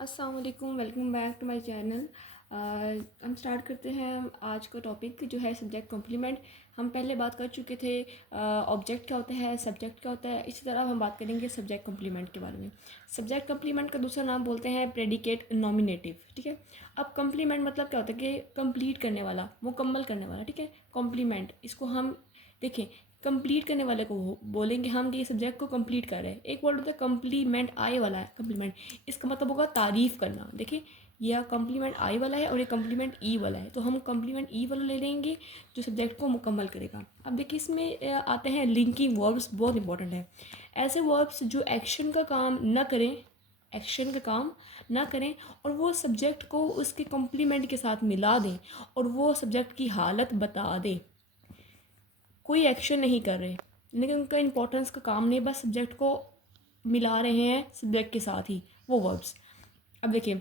अस्सलाम वालेकुम, welcome back to my channel. हम स्टार्ट करते हैं आज का टॉपिक जो है सब्जेक्ट कॉम्प्लीमेंट। हम पहले बात कर चुके थे ऑब्जेक्ट क्या होता है, सब्जेक्ट क्या होता है। इसी तरह हम बात करेंगे सब्जेक्ट कॉम्प्लीमेंट के बारे में। सब्जेक्ट कॉम्प्लीमेंट का दूसरा नाम बोलते हैं प्रेडिकेट नॉमिनेटिव। ठीक है, अब कॉम्प्लीमेंट मतलब क्या होता है कि कंप्लीट करने वाला, मुकम्मल करने वाला। ठीक है, कॉम्प्लीमेंट इसको हम देखें, कंप्लीट करने वाले को बोलेंगे हम कि ये सब्जेक्ट को कंप्लीट कर रहे हैं। एक वर्ड होता है कम्प्लीमेंट, आई वाला है कम्प्लीमेंट, इसका मतलब होगा तारीफ़ करना। देखिए, यह कम्प्लीमेंट आई वाला है और ये कम्प्लीमेंट ई वाला है, तो हम कम्प्लीमेंट ई वाला ले लेंगे जो सब्जेक्ट को मुकम्मल करेगा। अब देखिए, इसमें आते हैं लिंकिंग वर्ब्स, बहुत इंपॉर्टेंट है। ऐसे वर्ब्स जो एक्शन का काम न करें, एक्शन का काम ना करें और वो सब्जेक्ट को उसके कम्प्लीमेंट के साथ मिला दें और वो सब्जेक्ट की हालत बता दें। कोई एक्शन नहीं कर रहे लेकिन उनका इंपॉर्टेंस का काम नहीं, बस सब्जेक्ट को मिला रहे हैं सब्जेक्ट के साथ ही, वो वर्ब्स। अब देखिए,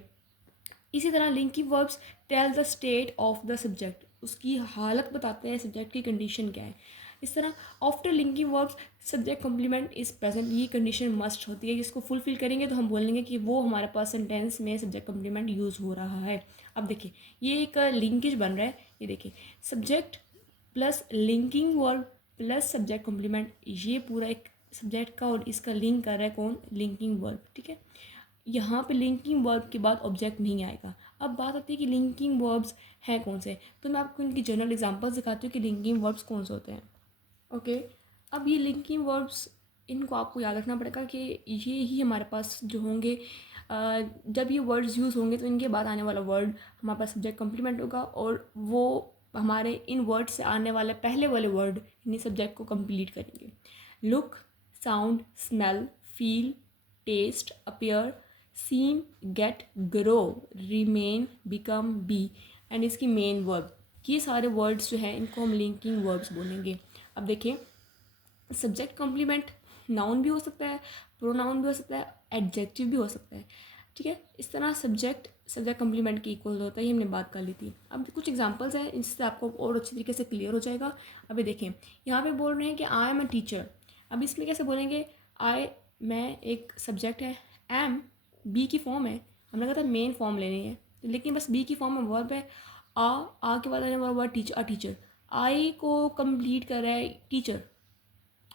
इसी तरह linking verbs tell the state of the subject, उसकी हालत बताते हैं, सब्जेक्ट की कंडीशन क्या है। इस तरह after linking verbs subject complement is present, ये कंडीशन मस्ट होती है। जिसको फुलफिल करेंगे तो हम बोलेंगे कि वो हमारे पास सेंटेंस में सब्जेक्ट कॉम्प्लीमेंट यूज़ हो रहा है। अब देखिए, ये एक लिंकेज बन रहा है। ये देखिए, subject plus linking verb plus subject complement, ये पूरा एक सब्जेक्ट का और इसका लिंक कर रहा है कौन, लिंकिंग वर्ब। ठीक है, यहाँ पे लिंकिंग वर्ब के बाद ऑब्जेक्ट नहीं आएगा। अब बात आती है कि लिंकिंग वर्ब्स हैं कौन से, तो मैं आपको इनकी जनरल एग्जांपल्स दिखाती हूँ कि लिंकिंग वर्ब्स कौन से होते हैं। ओके, अब ये लिंकिंग वर्ब्स, इनको आपको याद रखना पड़ेगा कि ये ही हमारे पास जो होंगे, जब ये वर्ड्स यूज़ होंगे तो इनके बाद आने वाला वर्ड हमारे पास सब्जेक्ट कॉम्प्लीमेंट होगा और वो हमारे इन वर्ड से आने वाले पहले वाले वर्ड इन्हीं सब्जेक्ट को कंप्लीट करेंगे। Look, sound, smell, feel, taste, appear, seem, get, grow, remain, become, be and इसकी मेन वर्ब, ये सारे वर्ड्स जो हैं इनको हम लिंकिंग वर्ब्स बोलेंगे। अब देखिए, सब्जेक्ट कॉम्प्लीमेंट नाउन भी हो सकता है, प्रोनाउन भी हो सकता है, एडजेक्टिव भी हो सकता है। ठीक है, इस तरह सब्जेक्ट सब्जेक्ट कॉम्प्लीमेंट के इक्वल होता है, ये हमने बात कर ली थी। अब कुछ एग्जांपल्स हैं, इससे आपको और अच्छी तरीके से क्लियर हो जाएगा। अभी देखें, यहाँ पे बोल रहे हैं कि आई एम अ टीचर। अब इसमें कैसे बोलेंगे, आई, मैं एक सब्जेक्ट है, एम बी की फॉर्म है, हमने कहा था मेन फॉर्म लेनी है, लेकिन बस बी की फॉर्म में वर्ब है। आ के बाद आने वाला वर्ड टीचर, अ टीचर, आई को कंप्लीट कर रहा है टीचर।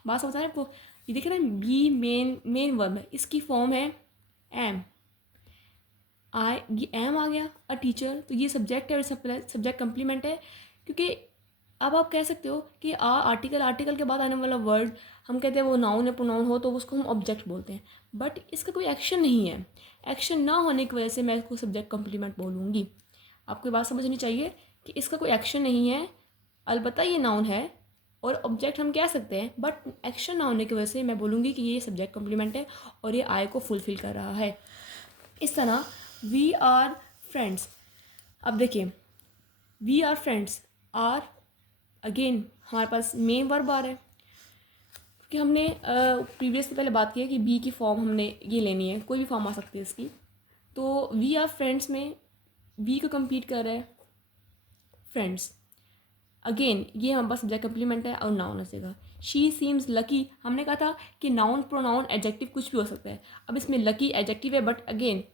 बात समझ आ रहा है आपको, ये देखे ना, बी मेन मेन वर्ब है, इसकी फॉर्म है एम, आई, ये एम आ गया, अ टीचर, तो ये सब्जेक्ट है और सब्जेक्ट कम्प्लीमेंट है। क्योंकि अब आप कह सकते हो कि आर्टिकल, आर्टिकल के बाद आने वाला वर्ड हम कहते हैं वो नाउन या प्रोनाउन हो तो उसको हम ऑब्जेक्ट बोलते हैं, बट इसका कोई एक्शन नहीं है। एक्शन ना होने की वजह से मैं इसको सब्जेक्ट कम्प्लीमेंट बोलूँगी। आपको ये बात समझनी चाहिए कि इसका कोई एक्शन नहीं है, अलबत्ता ये नाउन है और ऑब्जेक्ट हम कह सकते हैं, बट एक्शन ना होने की वजह से मैं बोलूँगी कि ये सब्जेक्ट कम्प्लीमेंट है और ये आई को फुलफिल कर रहा है। इस तरह वी आर फ्रेंड्स। अब देखिए, we are friends, are again हमारे पास मेन वर्ब आ रहा है, क्योंकि हमने प्रीवियस से पहले बात की है कि बी की फॉर्म हमने ये लेनी है, कोई भी फॉर्म आ सकती है इसकी। तो वी आर फ्रेंड्स में वी को कंप्लीट कर रहा है फ्रेंड्स, अगेन ये हमारे पास सब्जेक्ट कम्प्लीमेंट है और नाउन हंसेगा। शी सीम्स लकी, हमने कहा था कि नाउन प्रोनाउन एडजेक्टिव कुछ भी हो सकता है। अब इसमें लकी एडजेक्टिव है, बट अगेन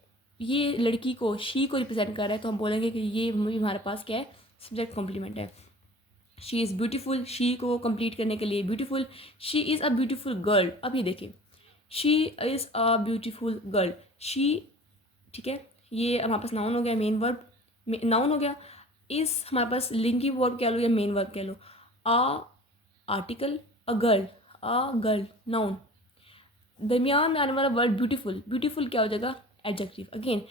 ये लड़की को, शी को रिप्रेजेंट कर रहा है, तो हम बोलेंगे कि ये हमारे पास क्या है, सब्जेक्ट कॉम्प्लीमेंट है। शी इज़ ब्यूटीफुल, शी को कंप्लीट करने के लिए beautiful, she is a beautiful girl. अब ये देखिए, she is a beautiful girl, she, ठीक है, ये हमारे पास नाउन हो गया, मेन वर्ब नाउन हो गया। इस हमारे पास लिंकिंग वर्ब कह लो या मेन वर्ब कह लो, आ आर्टिकल, अ गर्ल नाउन, दरमियान में आने वाला वर्ड ब्यूटीफुल, ब्यूटीफुल क्या हो जाएगा, adjective. Again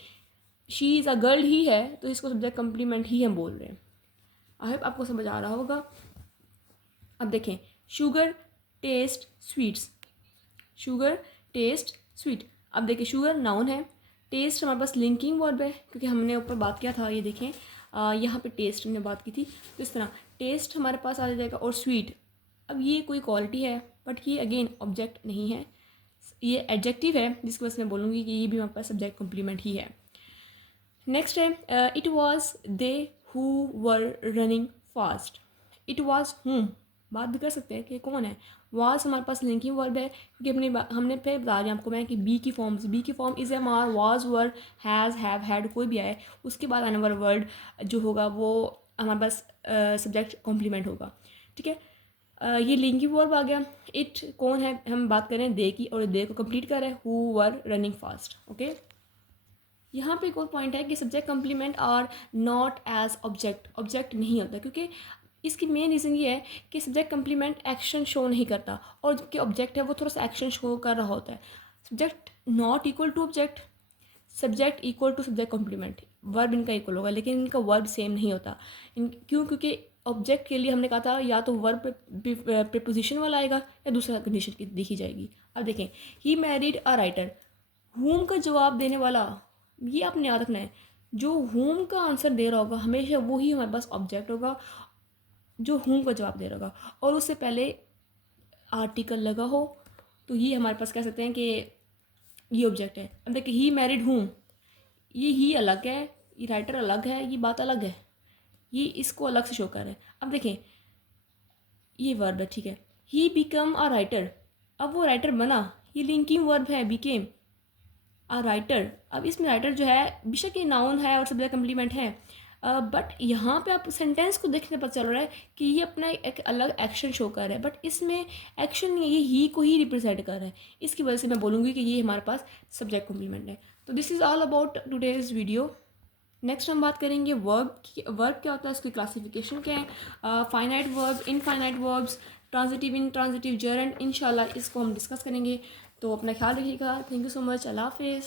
she is a girl he है तो इसको सब्जेक्ट कम्प्लीमेंट ही हम बोल रहे हैं। आई होप आपको समझ आ रहा होगा। अब देखें, sugar taste sweets, sugar taste sweet. अब देखिए, शुगर नाउन है, टेस्ट हमारे पास लिंकिंग वर्ब है क्योंकि हमने ऊपर बात किया था, ये देखें यहाँ पे टेस्ट हमने बात की थी, तो इस तरह टेस्ट हमारे पास आ जाएगा। और स्वीट, अब ये कोई क्वालिटी है बट ये अगेन ऑब्जेक्ट नहीं है, ये एडजेक्टिव है जिसकी वजह से मैं बोलूँगी कि ये भी हमारे पास सब्जेक्ट कम्प्लीमेंट ही है। नेक्स्ट है it was they who were running fast, it was हुम, बात भी कर सकते हैं कि कौन है, वाज हमारे पास लिंकिंग वर्ब है क्योंकि हमने फिर बता दिया आपको मैं कि बी की form is am are, was, were, has, have, had, कोई भी आए उसके बाद आने वाला वर्ड जो होगा वो हमारे पास सब्जेक्ट कॉम्प्लीमेंट होगा। ठीक है, ये लिंकिंग वर्ब आ गया। इट कौन है, हम बात करें दे की, और दे को कंप्लीट कर रहे हैं who were running fast. Okay, यहाँ पे एक और पॉइंट है कि subject complement are not as object नहीं होता, क्योंकि इसकी मेन रीज़न ये है कि सब्जेक्ट कम्प्लीमेंट एक्शन शो नहीं करता और जबकि ऑब्जेक्ट है वो थोड़ा सा एक्शन शो कर रहा होता है। Subject not equal to object, subject equal to subject complement, verb इनका इक्वल होगा लेकिन इनका वर्ब सेम नहीं होता। क्यों? क्योंकि ऑब्जेक्ट के लिए हमने कहा था या तो वर्ब प्रीपोजिशन वाला आएगा या दूसरा कंडीशन की देखी जाएगी। अब देखें, ही मैरिड अ राइटर, हुम का जवाब देने वाला, ये आपने याद रखना है, जो हुम का आंसर दे रहा होगा हमेशा वही हमारे पास ऑब्जेक्ट होगा, जो हुम का जवाब दे रहा होगा और उससे पहले आर्टिकल लगा हो तो ये हमारे पास कह सकते हैं कि ये ऑब्जेक्ट है। अब देखिए, ही मैरिड हुम, ये ही अलग है, ये राइटर अलग है, ये बात अलग है, ये इसको अलग से शो कर रहा है। अब देखें, ये वर्ब है, ठीक है, ही बिकम अ राइटर, अब वो राइटर बना, ये लिंकिंग वर्ब है, बिकेम अ राइटर। अब इसमें राइटर जो है बेशक ये नाउन है और सब्जेक्ट कम्प्लीमेंट है, बट यहाँ पे आप सेंटेंस को देखने पर चल रहा है कि ये अपना एक अलग एक्शन शो कर रहा है, बट इसमें एक्शन नहीं है, ये ही को ही रिप्रेजेंट कर रहा है। इसकी वजह से मैं बोलूँगी कि ये हमारे पास सब्जेक्ट कम्प्लीमेंट है। तो this is all about today's video. Next हम बात करेंगे वर्ब की, वर्ब क्या होता है, उसकी क्लासिफिकेशन क्या है, finite verb, infinite verbs, transitive, intransitive, gerund, इंशाल्लाह इसको हम डिस्कस करेंगे। तो अपना ख्याल रखिएगा। Thank you so much. अल्लाह हाफिज़।